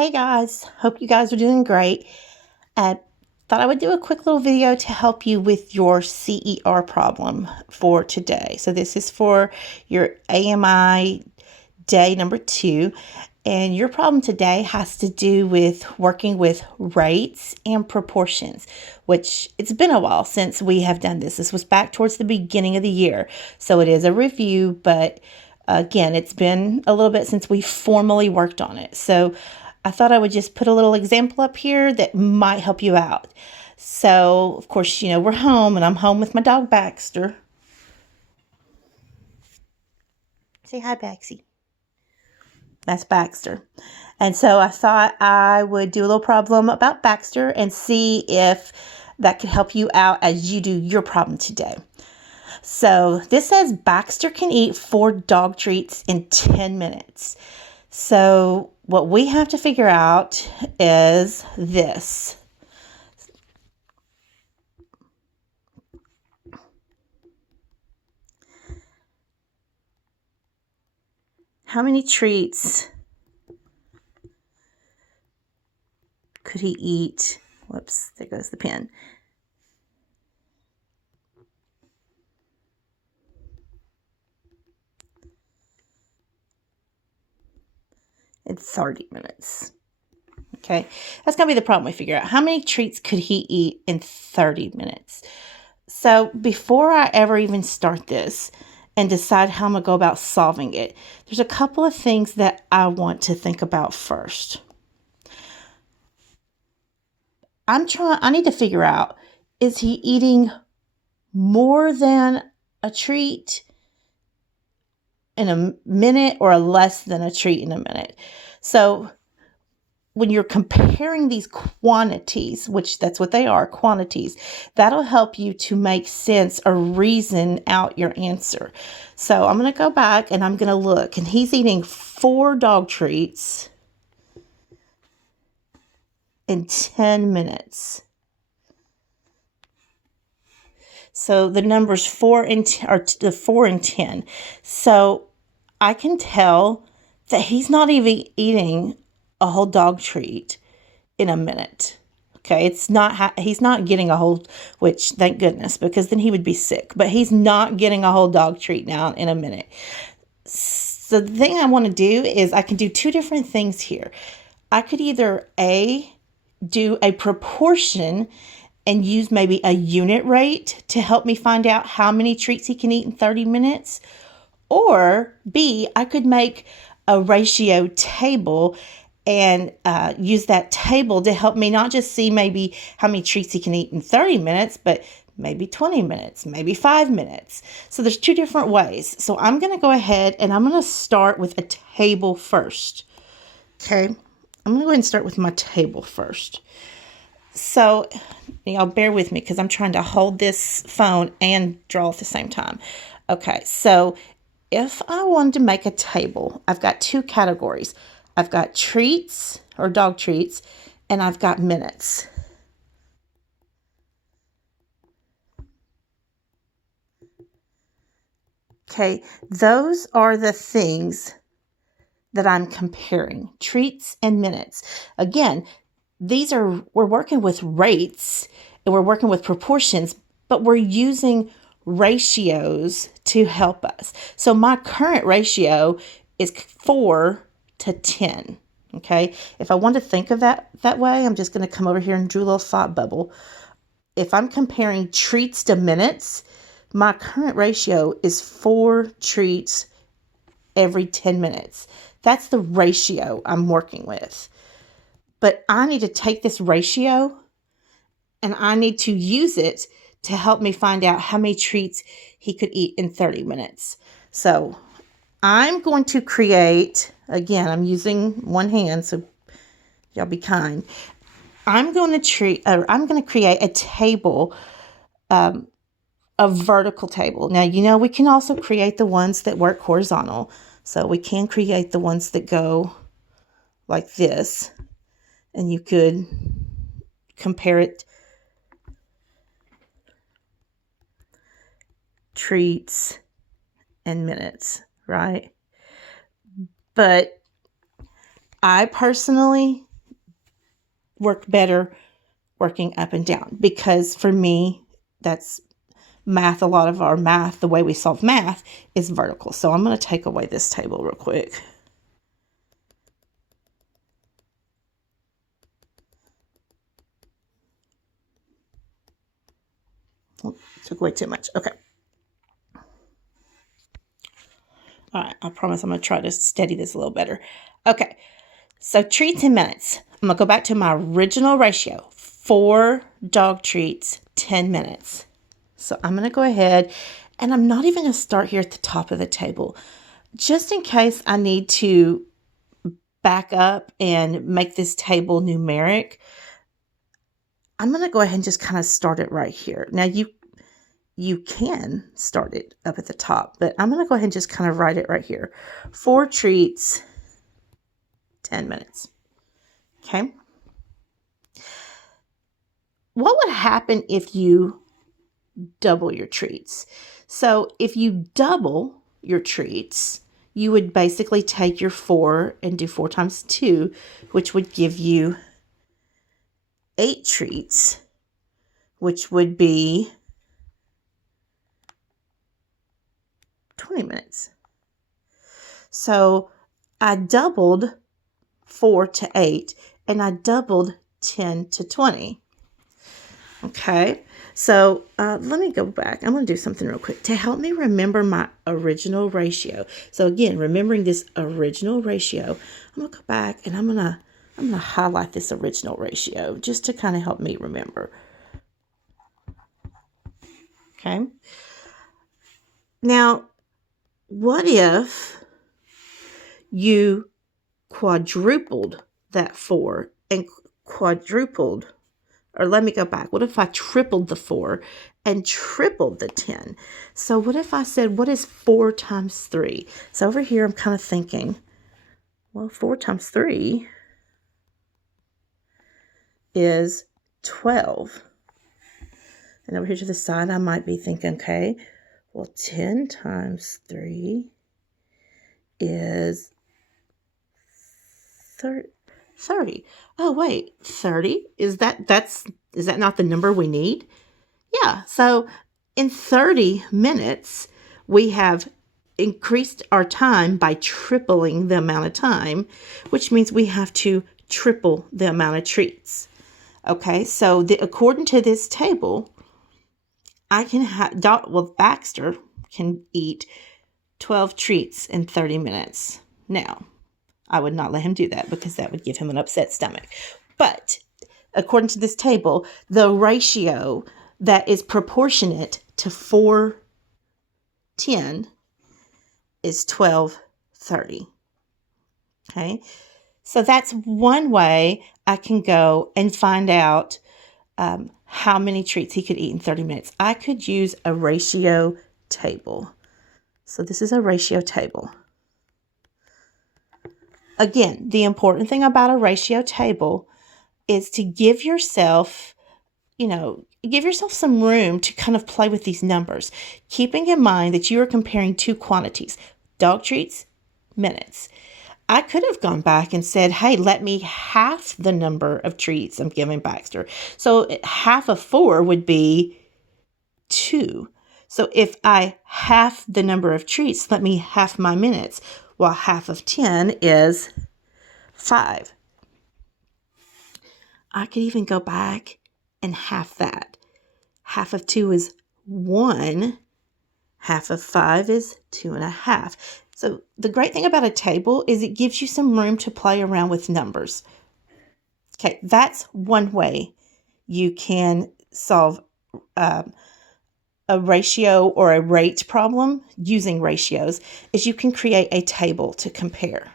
Hey guys, hope you guys are doing great. I thought I would do a quick little video to help you with your CER problem for today. So this is for your AMI day number 2. And your problem today has to do with working with rates and proportions, which it's been a while since we have done this. This was back towards the beginning of the year. So it is a review, but again, it's been a little bit since we formally worked on it. So I thought I would just put a little example up here that might help you out. So, of course, we're home and I'm home with my dog Baxter. Say hi, Baxie. That's Baxter. And so I thought I would do a little problem about Baxter and see if that could help you out as you do your problem today. So this says Baxter can eat 4 dog treats in 10 minutes. So what we have to figure out is this. How many treats could he eat? Whoops, there goes the pen. In 30 minutes. Okay, that's going to be the problem we figure out. How many treats could he eat in 30 minutes? So before I ever even start this and decide how I'm going to go about solving it, there's a couple of things that I want to think about first. I need to figure out, is he eating more than a treat in a minute or less than a treat in a minute? So when you're comparing these quantities, which that's what they are, quantities, that'll help you to make sense or reason out your answer. So I'm going to go back and I'm going to look, and he's eating 4 dog treats in 10 minutes. So the numbers 4 and 10 are the 4 and 10. So I can tell that he's not even eating a whole dog treat in a minute. Okay, he's not getting a whole, which thank goodness, because then he would be sick. But he's not getting a whole dog treat now in a minute. So the thing I want to do is I can do 2 different things here. I could either do a proportion and use maybe a unit rate to help me find out how many treats he can eat in 30 minutes. Or B, I could make a ratio table and use that table to help me not just see maybe how many treats he can eat in 30 minutes, but maybe 20 minutes, maybe 5 minutes. So there's 2 different ways. So I'm going to go ahead and I'm going to start with a table first. Okay, I'm going to go ahead and start with my table first. So y'all bear with me because I'm trying to hold this phone and draw at the same time. Okay, so if I wanted to make a table, I've got 2 categories. I've got treats or dog treats, and I've got minutes. Okay, those are the things that I'm comparing, treats and minutes. Again, we're working with rates and we're working with proportions, but we're using ratios to help us. So my current ratio is 4 to 10. Okay, if I want to think of that way, I'm just going to come over here and draw a little thought bubble. If I'm comparing treats to minutes, my current ratio is 4 treats every 10 minutes. That's the ratio I'm working with. But I need to take this ratio and I need to use it to help me find out how many treats he could eat in 30 minutes. So I'm going to create, again, I'm using one hand, so y'all be kind. I'm going to create a table, a vertical table. Now, we can also create the ones that work horizontal. So we can create the ones that go like this. And you could compare it treats and minutes, right? But I personally work better working up and down, because for me, that's math. A lot of our math, the way we solve math, is vertical. So I'm going to take away this table real quick. Oh, took away too much. Okay. All right, I promise I'm going to try to steady this a little better. Okay, so treats in minutes. I'm going to go back to my original ratio. 4 dog treats, 10 minutes. So I'm going to go ahead, and I'm not even going to start here at the top of the table. Just in case I need to back up and make this table numeric, I'm going to go ahead and just kind of start it right here. Now, you can start it up at the top, but I'm going to go ahead and just kind of write it right here. 4 treats, 10 minutes. Okay. What would happen if you double your treats? So if you double your treats, you would basically take your 4 and do 4 times 2, which would give you 8 treats, which would be 20 minutes. So I doubled 4 to 8, and I doubled 10 to 20. Okay, so let me go back. I'm going to do something real quick to help me remember my original ratio. So again, remembering this original ratio, I'm going to go back and I'm going to highlight this original ratio just to kind of help me remember. Okay. Now, what if you quadrupled that 4 and quadrupled, or let me go back. What if I tripled the 4 and tripled the 10? So what if I said, what is 4 times 3? So over here, I'm kind of thinking, well, 4 times 3 is 12. And over here to the side, I might be thinking, okay, well, 10 times 3 is 30. Oh, wait, 30? Is that not the number we need? Yeah, so in 30 minutes, we have increased our time by tripling the amount of time, which means we have to triple the amount of treats. Okay, so according to this table, I can Baxter can eat 12 treats in 30 minutes. Now, I would not let him do that because that would give him an upset stomach. But according to this table, the ratio that is proportionate to 4:10 is 12:30. Okay, so that's one way I can go and find out how many treats he could eat in 30 minutes. I could use a ratio table. So this is a ratio table. Again, the important thing about a ratio table is to give yourself some room to kind of play with these numbers, keeping in mind that you are comparing 2 quantities, dog treats, minutes. I could have gone back and said, hey, let me half the number of treats I'm giving Baxter. So half of 4 would be 2. So if I half the number of treats, let me half my minutes. Well, half of 10 is 5. I could even go back and half that. Half of 2 is 1. Half of 5 is 2.5. So the great thing about a table is it gives you some room to play around with numbers. Okay, that's one way you can solve a ratio or a rate problem using ratios, is you can create a table to compare.